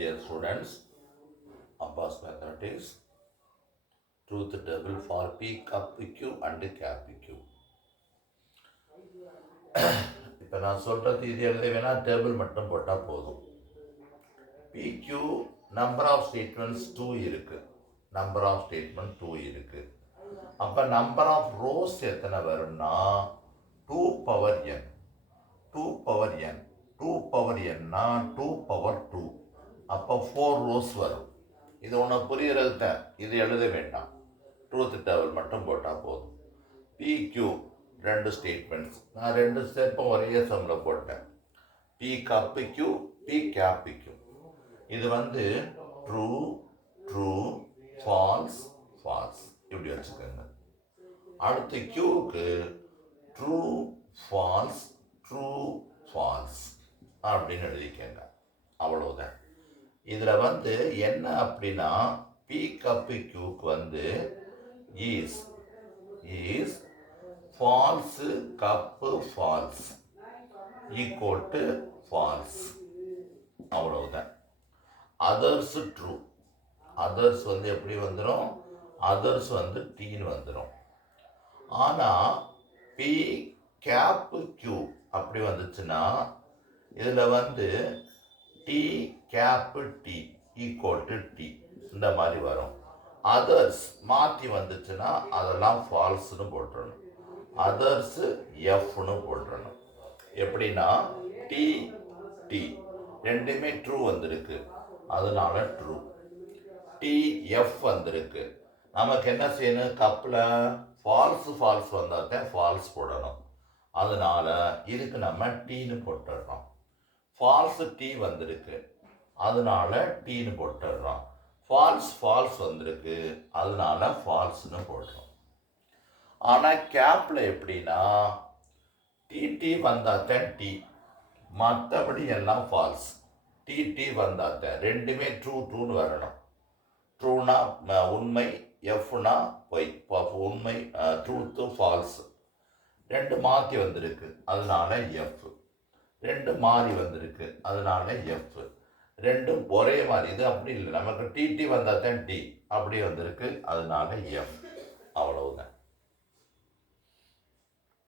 dear students, Abbas Mathematics, truth table for P, cup Q and cap Q. இப்போ நான் சொல்கிறது இது எழுத வேணால் டேபிள் மட்டும் போட்டால் போதும். PQ நம்பர் ஆஃப் ஸ்டேட்மெண்ட்ஸ் 2 இருக்குது. நம்பர் ஆஃப் ஸ்டேட்மெண்ட் 2 இருக்குது. அப்போ நம்பர் ஆஃப் ரோஸ் எத்தனை வரும்னா 2 power n. 2 power n. 2 power n-னா 2 power 2. அப்போ 4 ரோஸ் வரும். இது உனக்கு புரிகிறது தான், இது எழுத வேண்டாம், ட்ரூத் டேபிள் மட்டும் போட்டால் போதும். PQ 2 ஸ்டேட்மெண்ட்ஸ், நான் 2 ஸ்டெப்பும் ஒரே சம்மில் போட்டேன். P cup Q, P cap Q. இது வந்து ட்ரூ ட்ரூ ஃபால்ஸ் ஃபால்ஸ் இப்படி வச்சுக்கோங்க. அடுத்து Qக்கு ட்ரூ ஃபால்ஸ் ட்ரூ ஃபால்ஸ் அப்படின்னு எழுதிக்கங்க. அவ்வளோதான். இதில் வந்து என்ன அப்படின்னா P கப்பு Qக்கு வந்து is false cup false equal to false. அவ்வளவுதான். Others true. அதர்ஸ் வந்து எப்படி வந்துடும்? அதர்ஸ் வந்து டீன்னு வந்துடும். ஆனால் P கேப்பு Q அப்படி வந்துச்சுன்னா இதில் வந்து T cap T equal to T இந்த மாதிரி வரும். அதர்ஸ் மாற்றி வந்துச்சுன்னா அதெல்லாம் ஃபால்ஸ்னு போட்டுடணும். அதர்ஸு எஃப்னு போட்டுடணும். எப்படின்னா டி டி ரெண்டுமே ட்ரூ வந்திருக்கு, அதனால ட்ரூ. டிஎஃப் வந்திருக்கு, நமக்கு என்ன செய்யணும்? கப்பில் ஃபால்ஸ் வந்தால் தான் ஃபால்ஸ் போடணும். அதனால இதுக்கு நம்ம டீன்னு போட்டுடுறோம். ஃபால்ஸு டி வந்திருக்கு, அதனால டீன்னு போட்டுடுறோம். ஃபால்ஸ் வந்திருக்கு, அதனால ஃபால்ஸ்னு போடுறோம். ஆனால் கேப்பில் எப்படின்னா டிடி வந்தால் தான் டி, மற்றபடி எல்லாம் ஃபால்ஸ். டிடி வந்தால் தான் ரெண்டுமே ட்ரூன்னு வரணும். ட்ரூனா உண்மை, எஃப்னா பொய். உண்மை ட்ரூத்து ஃபால்ஸு ரெண்டு மாற்றி வந்திருக்கு, அதனால எஃப். ரெண்டு மாறி வந்திருக்கு, அதனால எஃப். ரெண்டும் ஒரே மாதிரி. இது அப்படி இல்லை, நமக்கு டிடி வந்தால் தான் டி அப்படி வந்திருக்கு, அதனால எஃப். அவ்வளவுதான்.